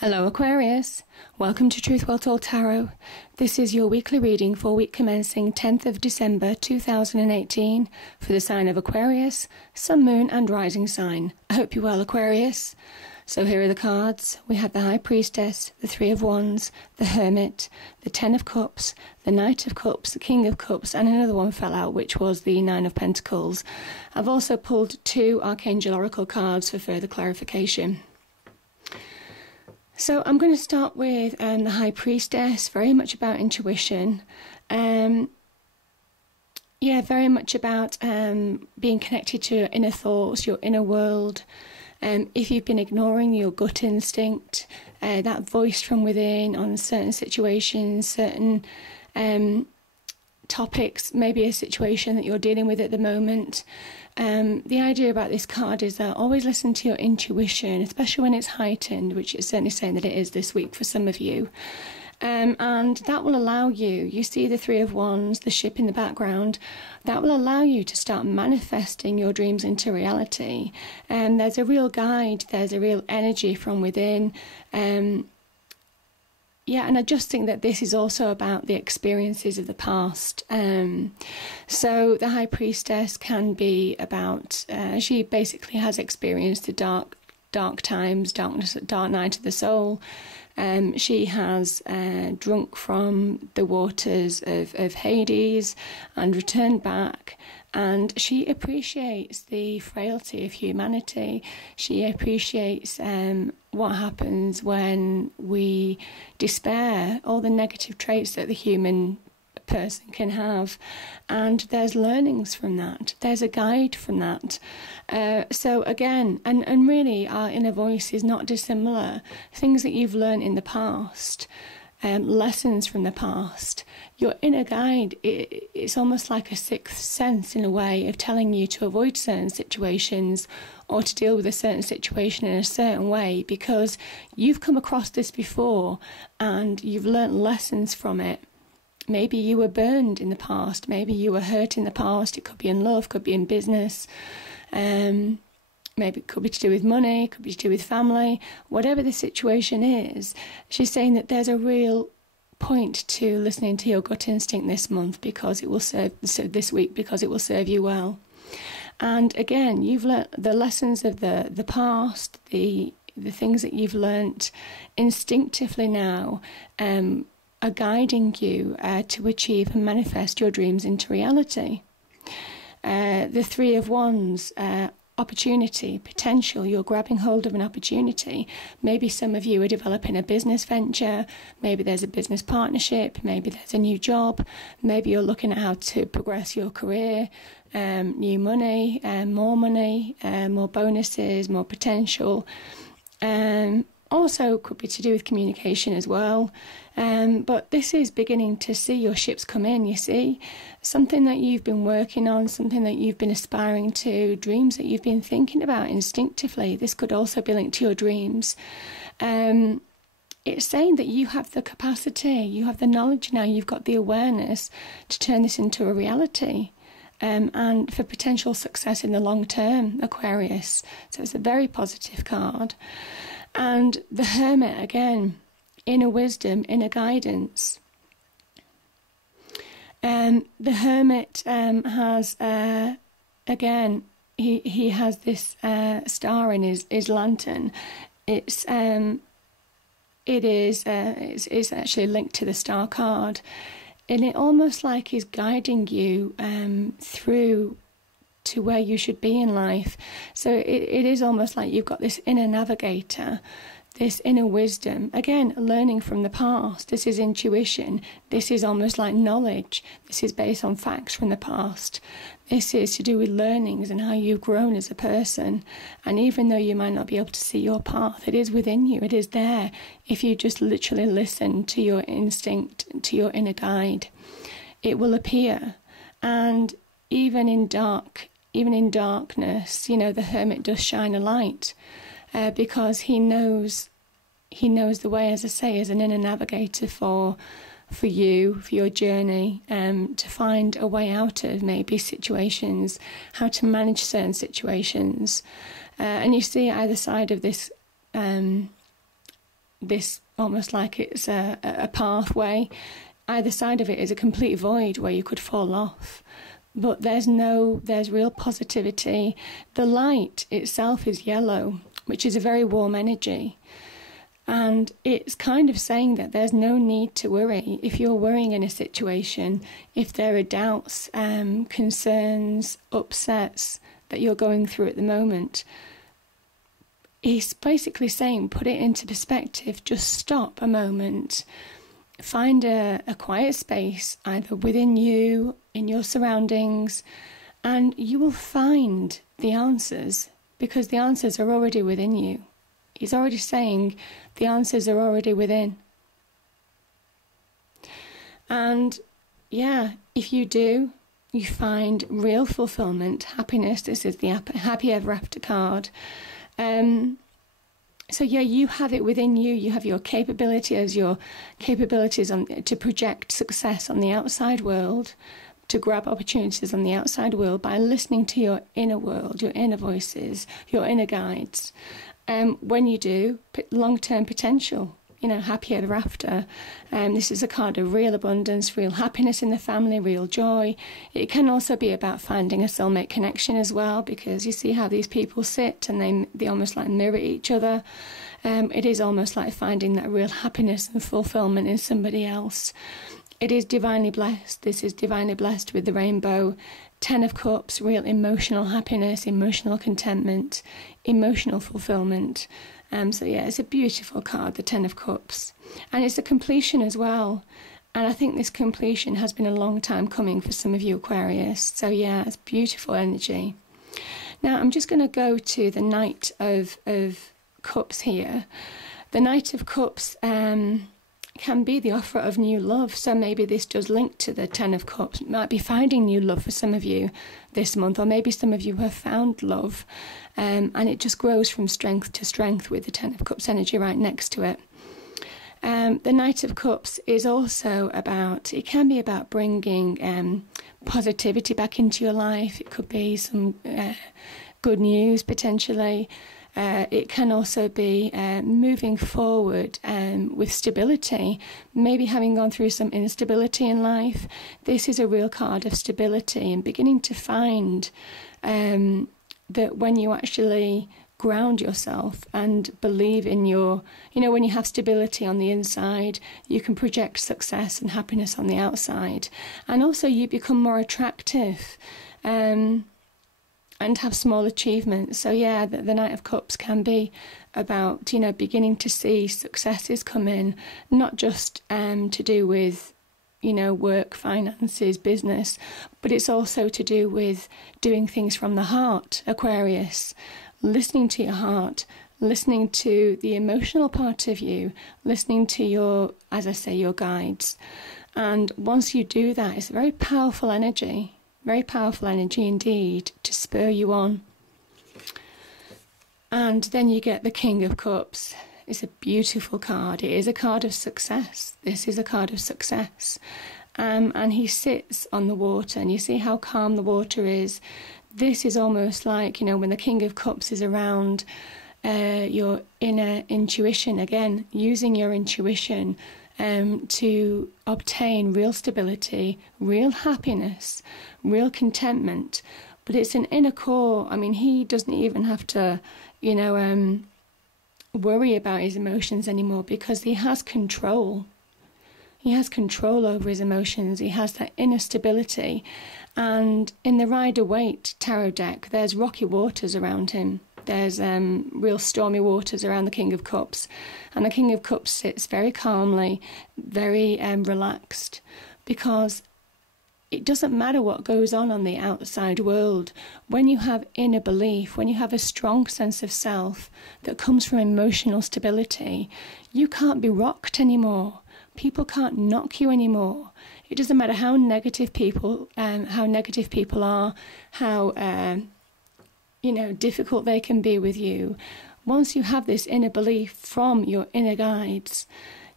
Hello Aquarius, welcome to Truth Well Told Tarot. This is your weekly reading for week commencing 10th of December 2018 for the sign of Aquarius, Sun, Moon and Rising sign. I hope you're well, Aquarius. So here are the cards. We have the High Priestess, the Three of Wands, the Hermit, the Ten of Cups, the Knight of Cups, the King of Cups, and another one fell out, which was the Nine of Pentacles. I've also pulled two Archangel Oracle cards for further clarification. So I'm going to start with the High Priestess, very much about intuition. Very much about being connected to your inner thoughts, your inner world. If you've been ignoring your gut instinct, that voice from within on certain situations, certain topics, maybe a situation that you're dealing with at the moment. The idea about this card is that always listen to your intuition, especially when it's heightened, which is certainly saying that it is this week for some of you. And that will allow you see the Three of Wands, the ship in the background, that will allow you to start manifesting your dreams into reality. There's a real guide, there's a real energy from within. And I just think that this is also about the experiences of the past. So the High Priestess can be about, she basically has experienced the dark times, dark night of the soul. She has drunk from the waters of Hades and returned back. And she appreciates the frailty of humanity. She appreciates what happens when we despair, all the negative traits that the human person can have. And there's learnings from that. There's a guide from that. So again, and really our inner voice is not dissimilar. Things that you've learned in the past, lessons from the past. Your inner guide, it's almost like a sixth sense in a way of telling you to avoid certain situations or to deal with a certain situation in a certain way because you've come across this before and you've learnt lessons from it. Maybe you were burned in the past, maybe you were hurt in the past. It could be in love, could be in business, maybe it could be to do with money, it could be to do with family. Whatever the situation is, she's saying that there's a real point to listening to your gut instinct this month because it will serve, so this week, because it will serve you well. And again, you've learnt the lessons of the past, the things that you've learnt instinctively now are guiding you to achieve and manifest your dreams into reality. The Three of Wands, opportunity, potential, you're grabbing hold of an opportunity. Maybe some of you are developing a business venture, maybe there's a business partnership, maybe there's a new job, maybe you're looking at how to progress your career, new money, more bonuses, more potential. Also could be to do with communication as well. But this is beginning to see your ships come in, you see. Something that you've been working on, something that you've been aspiring to, dreams that you've been thinking about instinctively. This could also be linked to your dreams. It's saying that you have the capacity, you have the knowledge now, you've got the awareness to turn this into a reality. And for potential success in the long term, Aquarius. So it's a very positive card. And the Hermit, again, inner wisdom, inner guidance. The Hermit has, again, he has this star in his lantern. It's actually linked to the star card. And it almost like is guiding you through to where you should be in life. So it is almost like you've got this inner navigator, this inner wisdom. Again, learning from the past. This is intuition. This is almost like knowledge. This is based on facts from the past. This is to do with learnings and how you've grown as a person. And even though you might not be able to see your path, it is within you. It is there if you just literally listen to your instinct, to your inner guide. It will appear. And even in darkness, the Hermit does shine a light because he knows the way, as I say, as an inner navigator for you, for your journey, to find a way out of maybe situations, how to manage certain situations. And you see either side of this this almost like it's a pathway. Either side of it is a complete void where you could fall off. But there's real positivity. The light itself is yellow, which is a very warm energy. And it's kind of saying that there's no need to worry. If you're worrying in a situation, if there are doubts, concerns, upsets that you're going through at the moment, he's basically saying put it into perspective. Just stop a moment. Find a quiet space, either within you, in your surroundings, and you will find the answers, because the answers are already within you. He's already saying the answers are already within. And yeah, if you do, you find real fulfillment, happiness. This is the Happy Ever After card. So yeah, you have it within you. You have your capability as your capabilities to project success on the outside world, to grab opportunities on the outside world by listening to your inner world, your inner voices, your inner guides. When you do, long-term potential, happy ever after. This is a card of real abundance, real happiness in the family, real joy. It can also be about finding a soulmate connection as well, because you see how these people sit and they almost like mirror each other. It is almost like finding that real happiness and fulfillment in somebody else. It is divinely blessed. This is divinely blessed with the rainbow. 10 of Cups, real emotional happiness, emotional contentment, emotional fulfillment. So yeah, it's a beautiful card, the 10 of Cups. And it's a completion as well. And I think this completion has been a long time coming for some of you Aquarius. So yeah, it's beautiful energy. Now I'm just going to go to the Knight of Cups here. The Knight of Cups can be the offer of new love. So maybe this does link to the 10 of Cups. It might be finding new love for some of you this month, or maybe some of you have found love, and it just grows from strength to strength with the 10 of Cups energy right next to it. The Knight of Cups is also it can be about bringing positivity back into your life. It could be some good news potentially. It can also be moving forward with stability, maybe having gone through some instability in life. This is a real card of stability and beginning to find that when you actually ground yourself and believe in when you have stability on the inside, you can project success and happiness on the outside. And also you become more attractive. And have small achievements. So yeah, the Knight of Cups can be about, beginning to see successes come in, not just to do with, work, finances, business, but it's also to do with doing things from the heart, Aquarius, listening to your heart, listening to the emotional part of you, listening to your guides. And once you do that, it's a very powerful energy. Very powerful energy indeed to spur you on. And then you get the King of Cups. It's a beautiful card. It is a card of success. This is a card of success. And he sits on the water, and you see how calm the water is. This is almost like, when the King of Cups is around, your inner intuition, again, using your intuition to obtain real stability, real happiness, real contentment. But it's an inner core. I mean, he doesn't even have to, worry about his emotions anymore, because he has control. He has control over his emotions. He has that inner stability. And in the Rider-Waite tarot deck, there's rocky waters around him. There's real stormy waters around the King of Cups. And the King of Cups sits very calmly, very relaxed, because it doesn't matter what goes on the outside world. When you have inner belief, when you have a strong sense of self that comes from emotional stability, you can't be rocked anymore. People can't knock you anymore. It doesn't matter how negative people are, how difficult they can be with you. Once you have this inner belief from your inner guides,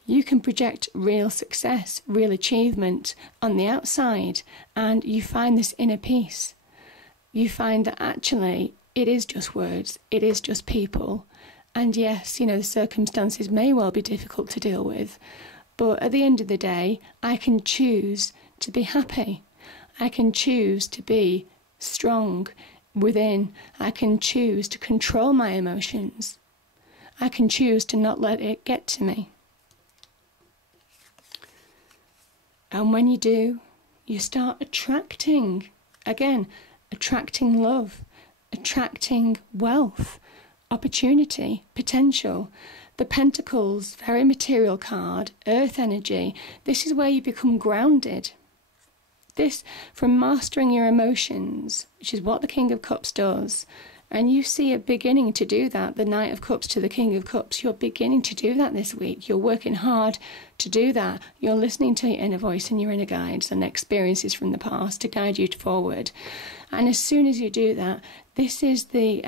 you can project real success, real achievement on the outside, and you find this inner peace. You find that actually it is just words, it is just people, And yes, the circumstances may well be difficult to deal with, but at the end of the day, I can choose to be happy. I can choose to be strong within. I can choose to control my emotions. I can choose to not let it get to me. And when you do, you start attracting love, attracting wealth, opportunity, potential. The Pentacles, very material card, earth energy. This is where you become grounded. This, from mastering your emotions, which is what the King of Cups does, and you see it beginning to do that, the Knight of Cups to the King of Cups, you're beginning to do that this week. You're working hard to do that. You're listening to your inner voice and your inner guides and experiences from the past to guide you forward. And as soon as you do that, this is the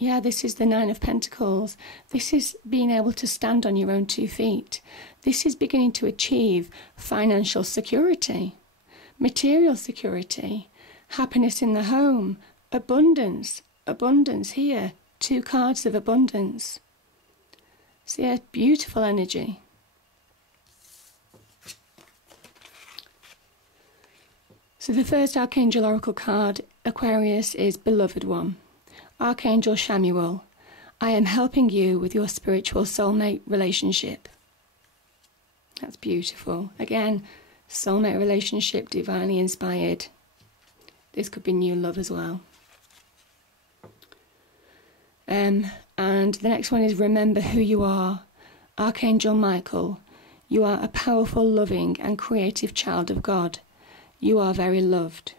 Nine of Pentacles. This is being able to stand on your own 2 feet. This is beginning to achieve financial security, material security, happiness in the home, abundance here. 2 cards of abundance. So yeah, beautiful energy. So the first Archangel Oracle card, Aquarius, is Beloved One. Archangel Shamuel, I am helping you with your spiritual soulmate relationship. That's beautiful. Again, soulmate relationship, divinely inspired. This could be new love as well. And the next one is Remember Who You Are. Archangel Michael, you are a powerful, loving and creative child of God. You are very loved.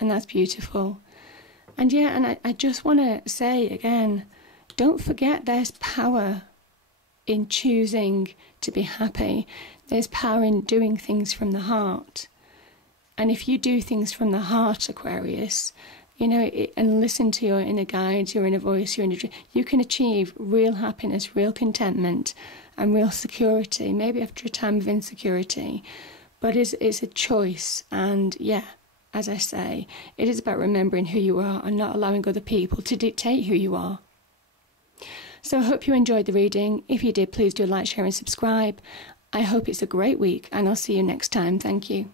And that's beautiful. And I just want to say again, don't forget there's power in choosing to be happy. There's power in doing things from the heart. And if you do things from the heart, Aquarius, and listen to your inner guides, your inner voice, your inner dream, you can achieve real happiness, real contentment, and real security, maybe after a time of insecurity. But it's a choice. And as I say, it is about remembering who you are and not allowing other people to dictate who you are. So I hope you enjoyed the reading. If you did, please do like, share and subscribe. I hope it's a great week and I'll see you next time. Thank you.